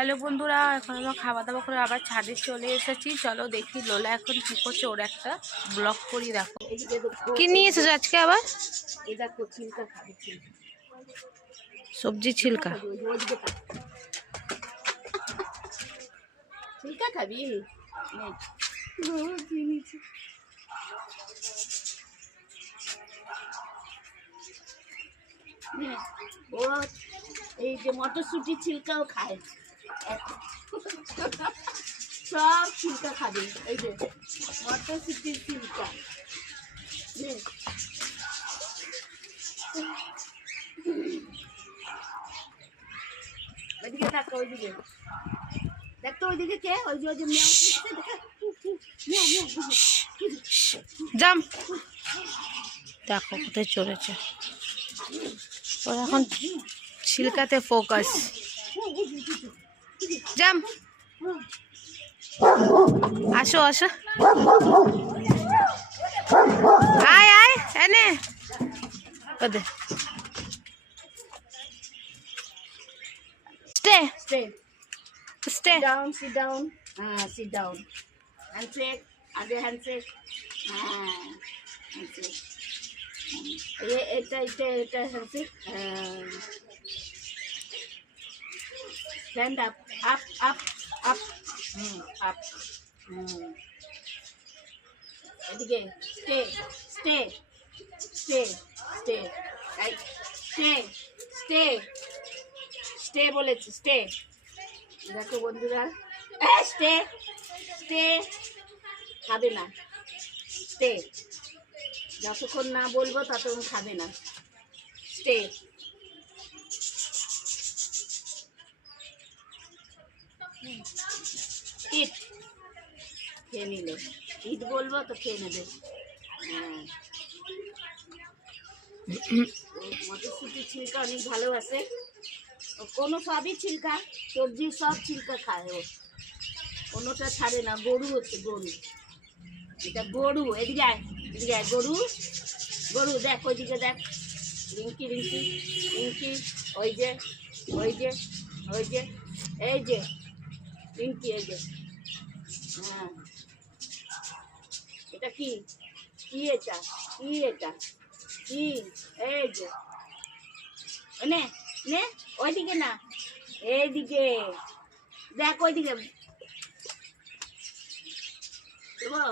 Hello বন্ধুরা, এখন আমরা খাওয়া দাওয়া করে আবার ছাদে চলে এসেছি। চলো দেখি লোলা এখন কি করছে, ওর একটা ব্লগ করি। দেখো কি নিয়ে এসেছো আজকে আবার। সবজি ছিলকা ছিলকা খাবি? ও এই যে মটরশুঁটি ছিলকাও খায়, সব ছিলকা খাবে। এই যে মটরশুঁটির ছিলকা, ওইদিকে থাকো, ওইদিকে দেখতো, ওইদিকে কে? ওই যে মেয়ে জাম। দেখো কোথায় চলেছে, ওর এখন ছিলকাতে ফোকাস। জাম, আসো আসো, আয় আয় এনে ওদের। Stay. Stay. Stay. Sit down, sit down. Sit down. Handshake. Other handshake. Handshake. এটা handshake. Stand up. Up, up, up. Up. এদিকে. Stay. Stay. Stay. Stay. Right. Stay. Stay. Stay বলেছি, স্টে। দেখো বন্ধুরা, স্টে স্টে খাবে না, stay. যতক্ষণ না বলবো ততক্ষণ খাবে না, স্টে। ইট খেয়ে নিলে, ইট বলবো তো খেয়ে নেবে। হ্যাঁ, মটরশুঁটি ছিলকা অনেক ভালোবাসে, কোনো সবই ছিলকা, সবজি সব ছিলকা খায় ও, কোনোটা ছাড়ে না। গরু হচ্ছে, গরু, এটা গরু। এদিকে আয়, এদিকে আয়, গরু, গরু। দেখ ওইদিকে দেখ, রিঙ্কি রিঙ্কি রিঙ্কি, ওই যে ওই যে ওই যে, এই যে রিঙ্কি, এই যে। হ্যাঁ, এটা কি? কি এটা? কি এটা? কি? এই যে, নে নে, ওইদিকে না, এইদিকে দেখ, ওইদিকে দেবো।